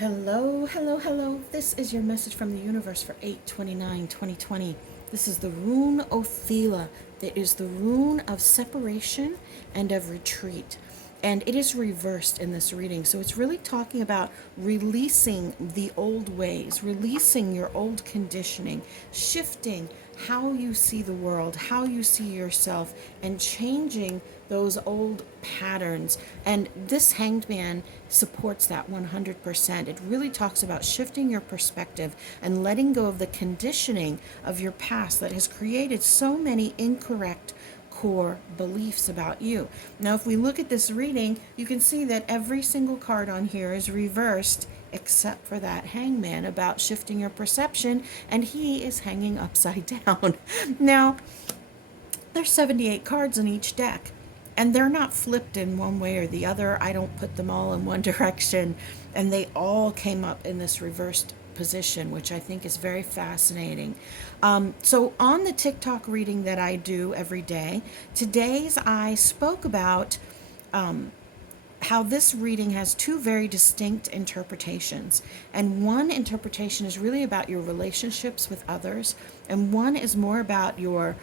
Hello, hello, hello. This is your message from the universe for 8/29/2020. This is the rune Othila. It is the rune of separation and of retreat. And it is reversed in this reading. So it's really talking about releasing the old ways, releasing your old conditioning, shifting how you see the world, how you see yourself, and changing those old patterns. And this Hanged Man supports that 100%. It really talks about shifting your perspective and letting go of the conditioning of your past that has created so many incorrect core beliefs about you. Now, if we look at this reading, you can see that every single card on here is reversed except for that hangman about shifting your perception, and he is hanging upside down. Now, there's 78 cards in each deck, and they're not flipped in one way or the other. I don't put them all in one direction, and they all came up in this reversed position, which I think is very fascinating. So on the TikTok reading that I do every day, today's I spoke about how this reading has two very distinct interpretations. And one interpretation is really about your relationships with others, and one is more about your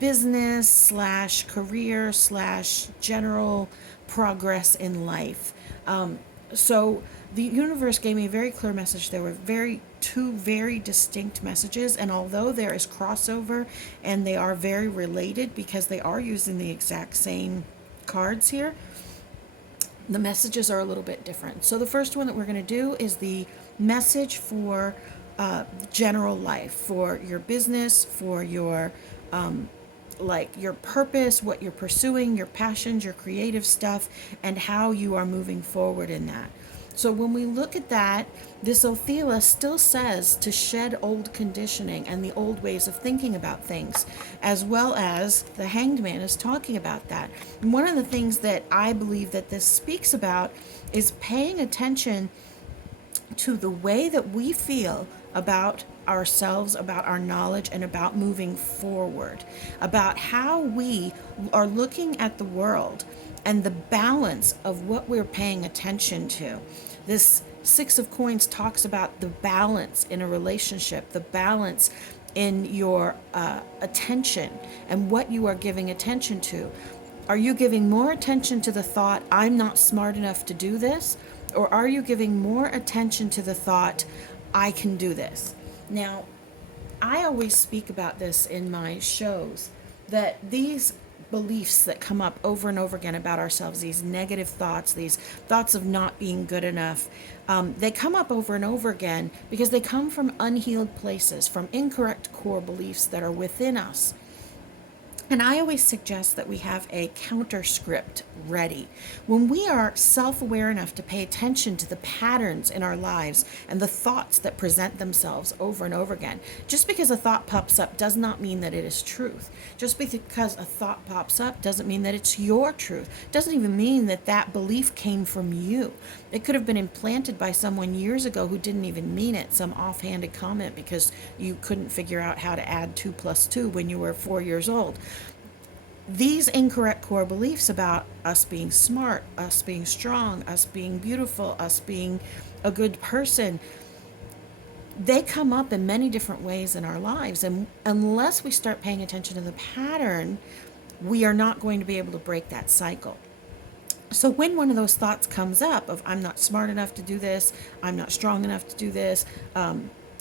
business slash career slash general progress in life. So the universe gave me a very clear message. There were two very distinct messages, and although there is crossover and they are very related because they are using the exact same cards here, the messages are a little bit different. So the first one that we're going to do is the message for general life, for your business, for your like your purpose, what you're pursuing, your passions, your creative stuff, and how you are moving forward in that. So when we look at that, this Othila still says to shed old conditioning and the old ways of thinking about things, as well as the Hanged Man is talking about that. And one of the things that I believe that this speaks about is paying attention to the way that we feel about ourselves, about our knowledge, and about moving forward, about how we are looking at the world and the balance of what we're paying attention to. This Six of Coins talks about the balance in a relationship, the balance in your attention and what you are giving attention to. Are you giving more attention to the thought, I'm not smart enough to do this? Or are you giving more attention to the thought, I can do this? Now, I always speak about this in my shows, that these beliefs that come up over and over again about ourselves, these negative thoughts, these thoughts of not being good enough, they come up over and over again because they come from unhealed places, from incorrect core beliefs that are within us. And I always suggest that we have a counter script ready. When we are self aware enough to pay attention to the patterns in our lives and the thoughts that present themselves over and over again, just because a thought pops up does not mean that it is truth. Just because a thought pops up doesn't mean that it's your truth. It doesn't even mean that that belief came from you. It could have been implanted by someone years ago who didn't even mean it, some offhanded comment because you couldn't figure out how to add 2 plus 2 when you were 4 years old. These incorrect core beliefs about us being smart, us being strong, us being beautiful, us being a good person, they come up in many different ways in our lives. And unless we start paying attention to the pattern, we are not going to be able to break that cycle. So when one of those thoughts comes up of I'm not smart enough to do this, I'm not strong enough to do this,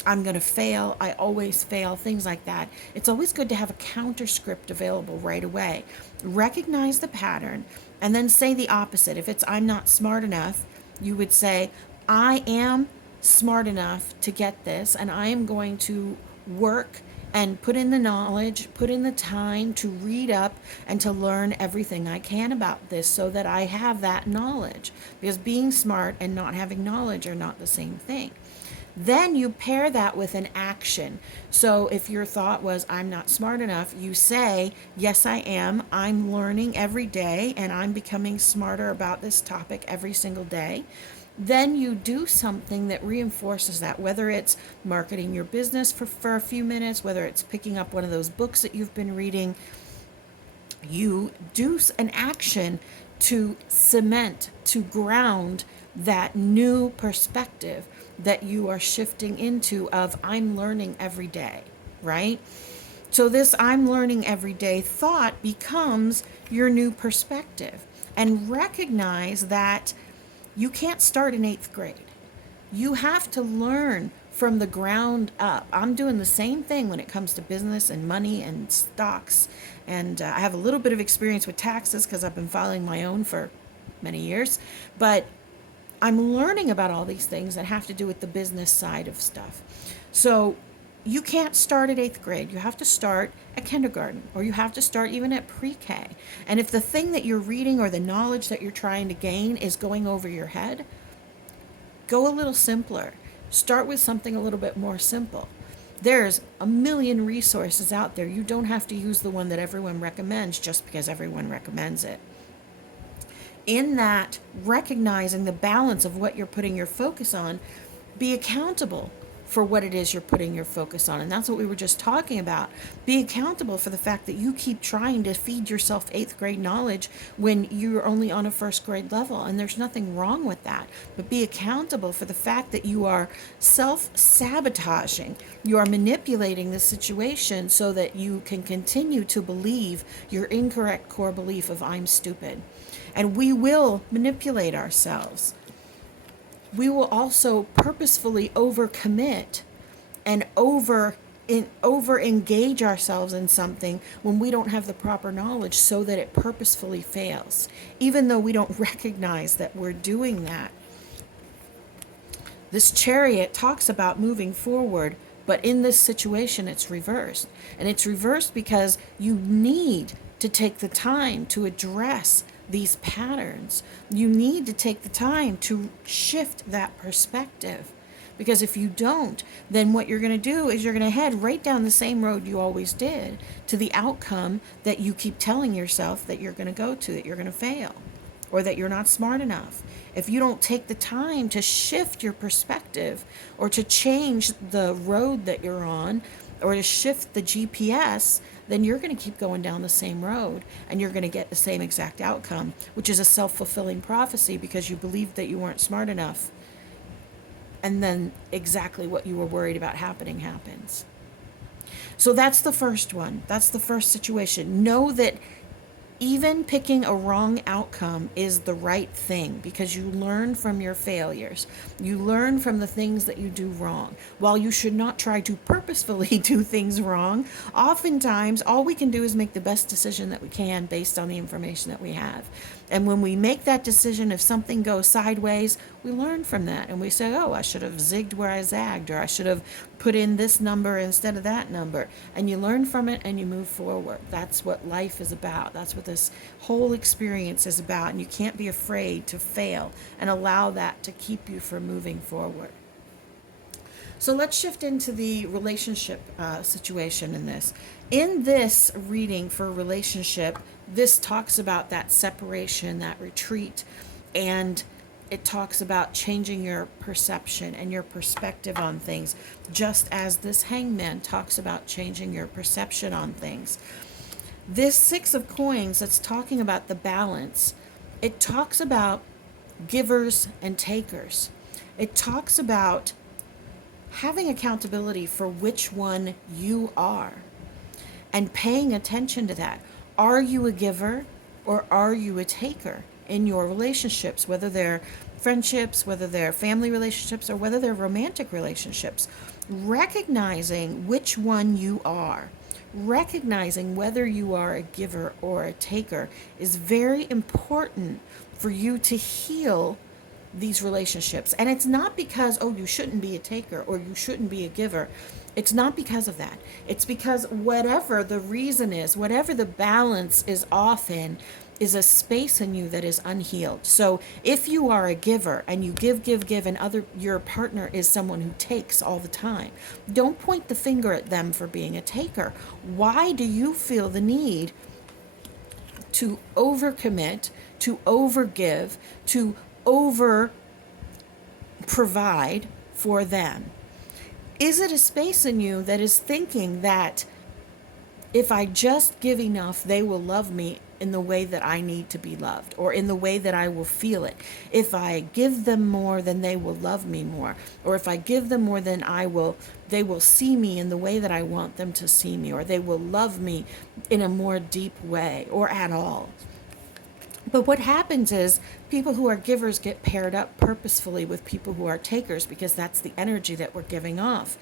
I'm going to fail, I always fail, things like that. It's always good to have a counter script available right away. Recognize the pattern and then say the opposite. If it's I'm not smart enough, you would say I am smart enough to get this, and I am going to work and put in the knowledge, put in the time to read up and to learn everything I can about this so that I have that knowledge. Because being smart and not having knowledge are not the same thing. Then you pair that with an action. So if your thought was, I'm not smart enough, you say, yes, I am. I'm learning every day and I'm becoming smarter about this topic every single day. Then you do something that reinforces that, whether it's marketing your business for a few minutes, whether it's picking up one of those books that you've been reading. You do an action to cement, to ground that new perspective that you are shifting into of I'm learning every day, right? So this I'm learning every day thought becomes your new perspective. And recognize that you can't start in 8th grade. You have to learn from the ground up. I'm doing the same thing when it comes to business and money and stocks. And I have a little bit of experience with taxes because I've been filing my own for many years. But I'm learning about all these things that have to do with the business side of stuff. So you can't start at 8th grade. You have to start at kindergarten, or you have to start even at pre-K. And if the thing that you're reading or the knowledge that you're trying to gain is going over your head, go a little simpler. Start with something a little bit more simple. There's a million resources out there. You don't have to use the one that everyone recommends just because everyone recommends it. In that, recognizing the balance of what you're putting your focus on, be accountable for what it is you're putting your focus on. And that's what we were just talking about. Be accountable for the fact that you keep trying to feed yourself 8th grade knowledge when you're only on a 1st grade level. And there's nothing wrong with that. But be accountable for the fact that you are self-sabotaging. You are manipulating the situation so that you can continue to believe your incorrect core belief of I'm stupid. And we will manipulate ourselves. We will also purposefully overcommit and over engage ourselves in something when we don't have the proper knowledge so that it purposefully fails, even though we don't recognize that we're doing that. This Chariot talks about moving forward, but in this situation it's reversed. And it's reversed because you need to take the time to address these patterns. You need to take the time to shift that perspective. Because if you don't, then what you're going to do is you're going to head right down the same road you always did to the outcome that you keep telling yourself that you're going to go to, that you're going to fail, or that you're not smart enough. If you don't take the time to shift your perspective or to change the road that you're on or to shift the GPS, then you're going to keep going down the same road and you're going to get the same exact outcome, which is a self-fulfilling prophecy because you believed that you weren't smart enough. And then exactly what you were worried about happening happens. So that's the first one. That's the first situation. Know that even picking a wrong outcome is the right thing because you learn from your failures. You learn from the things that you do wrong. While you should not try to purposefully do things wrong, oftentimes all we can do is make the best decision that we can based on the information that we have. And when we make that decision, if something goes sideways, we learn from that and we say, oh, I should have zigged where I zagged, or I should have put in this number instead of that number. And you learn from it and you move forward. That's what life is about. That's what this whole experience is about. And you can't be afraid to fail and allow that to keep you from moving forward. So let's shift into the relationship situation in this. In this reading for relationship, this talks about that separation, that retreat, and it talks about changing your perception and your perspective on things, just as this Hangman talks about changing your perception on things. This Six of Coins that's talking about the balance, it talks about givers and takers. It talks about having accountability for which one you are and paying attention to that. Are you a giver or are you a taker in your relationships, whether they're friendships, whether they're family relationships, or whether they're romantic relationships? Recognizing which one you are, recognizing whether you are a giver or a taker is very important for you to heal these relationships. And it's not because, oh, you shouldn't be a taker or you shouldn't be a giver. It's not because of that. It's because whatever the reason is, whatever the balance is off in, is a space in you that is unhealed. So if you are a giver and you give, and your partner is someone who takes all the time, don't point the finger at them for being a taker. Why do you feel the need to overcommit, to overgive, to over provide for them? Is it a space in you that is thinking that If I just give enough, they will love me in the way that I need to be loved, or in the way that I will feel it. If I give them more, then they will love me more. Or if I give them more, then they will see me in the way that I want them to see me, or they will love me in a more deep way, or at all. But what happens is people who are givers get paired up purposefully with people who are takers, because that's the energy that we're giving off.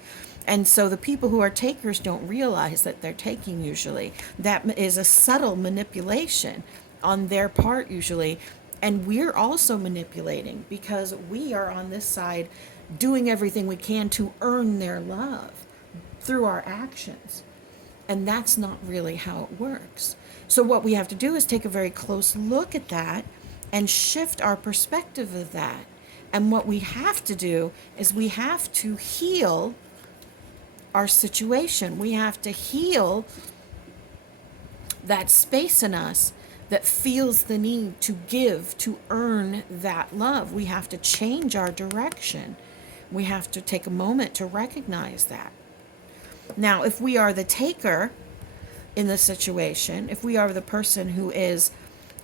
And so the people who are takers don't realize that they're taking usually. That is a subtle manipulation on their part usually. And we're also manipulating because we are on this side doing everything we can to earn their love through our actions. And that's not really how it works. So what we have to do is take a very close look at that and shift our perspective of that. And what we have to do is we have to heal our situation. We have to heal that space in us that feels the need to give, to earn that love. We have to change our direction. We have to take a moment to recognize that. Now, if we are the taker in the situation, if we are the person who is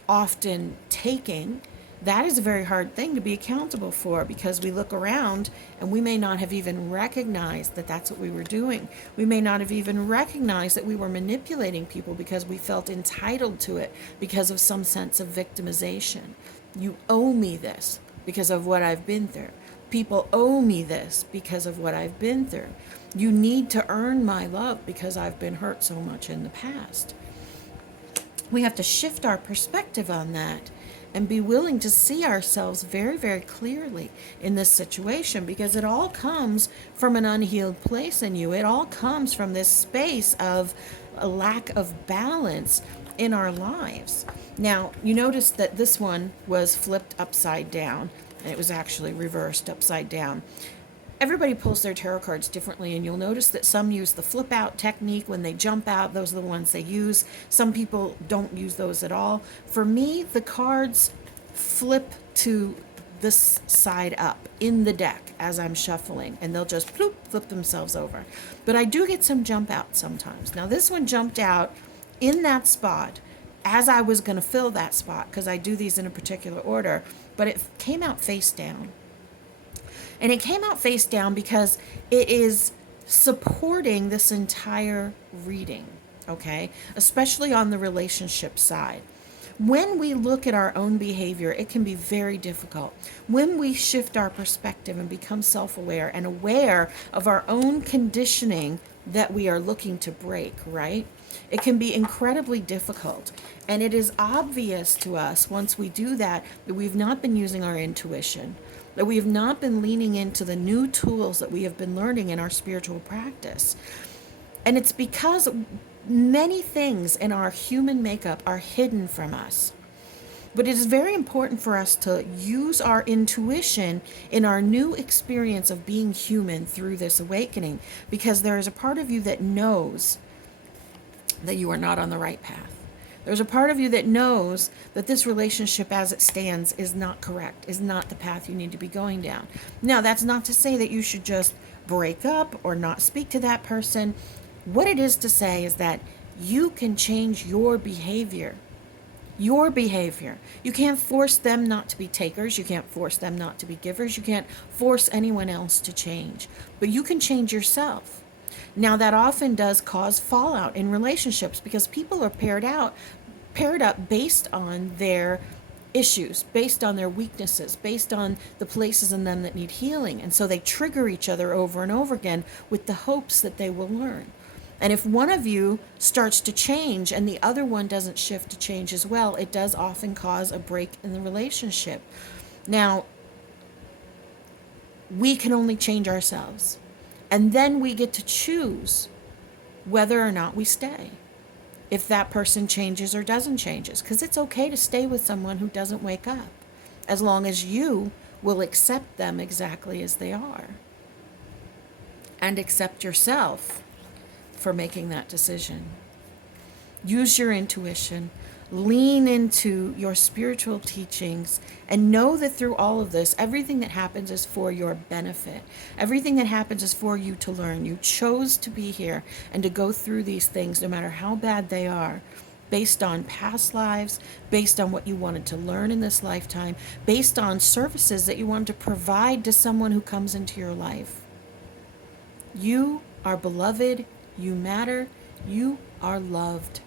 often taking, that is a very hard thing to be accountable for, because we look around and we may not have even recognized that that's what we were doing. We may not have even recognized that we were manipulating people because we felt entitled to it because of some sense of victimization. You owe me this because of what I've been through. People owe me this because of what I've been through. You need to earn my love because I've been hurt so much in the past. We have to shift our perspective on that and be willing to see ourselves very, very clearly in this situation, because it all comes from an unhealed place in you. It all comes from this space of a lack of balance in our lives. Now, you notice that this one was flipped upside down, and it was actually reversed upside down. Everybody pulls their tarot cards differently, and you'll notice that some use the flip out technique when they jump out. Those are the ones they use. Some people don't use those at all. For me, the cards flip to this side up in the deck as I'm shuffling, and they'll just bloop, flip themselves over. But I do get some jump out sometimes. Now, this one jumped out in that spot as I was going to fill that spot, because I do these in a particular order, but it came out face down. And it came out face down because it is supporting this entire reading, okay? Especially on the relationship side. When we look at our own behavior, it can be very difficult. When we shift our perspective and become self-aware and aware of our own conditioning that we are looking to break, right? It can be incredibly difficult. And it is obvious to us once we do that we've not been using our intuition, that we have not been leaning into the new tools that we have been learning in our spiritual practice. And it's because many things in our human makeup are hidden from us. But it is very important for us to use our intuition in our new experience of being human through this awakening, because there is a part of you that knows that you are not on the right path. There's a part of you that knows that this relationship as it stands is not correct, is not the path you need to be going down. Now, that's not to say that you should just break up or not speak to that person. What it is to say is that you can change your behavior. Your behavior. You can't force them not to be takers. You can't force them not to be givers. You can't force anyone else to change. But you can change yourself. Now, that often does cause fallout in relationships because people are paired up based on their issues, based on their weaknesses, based on the places in them that need healing. And so they trigger each other over and over again with the hopes that they will learn. And if one of you starts to change and the other one doesn't shift to change as well, it does often cause a break in the relationship. Now, we can only change ourselves. And then we get to choose whether or not we stay. If that person changes or doesn't change. Because it's okay to stay with someone who doesn't wake up, as long as you will accept them exactly as they are. And accept yourself for making that decision. Use your intuition. Lean into your spiritual teachings and know that through all of this, everything that happens is for your benefit. Everything that happens is for you to learn. You chose to be here and to go through these things, no matter how bad they are, based on past lives, based on what you wanted to learn in this lifetime, based on services that you wanted to provide to someone who comes into your life. You are beloved. You matter. You are loved.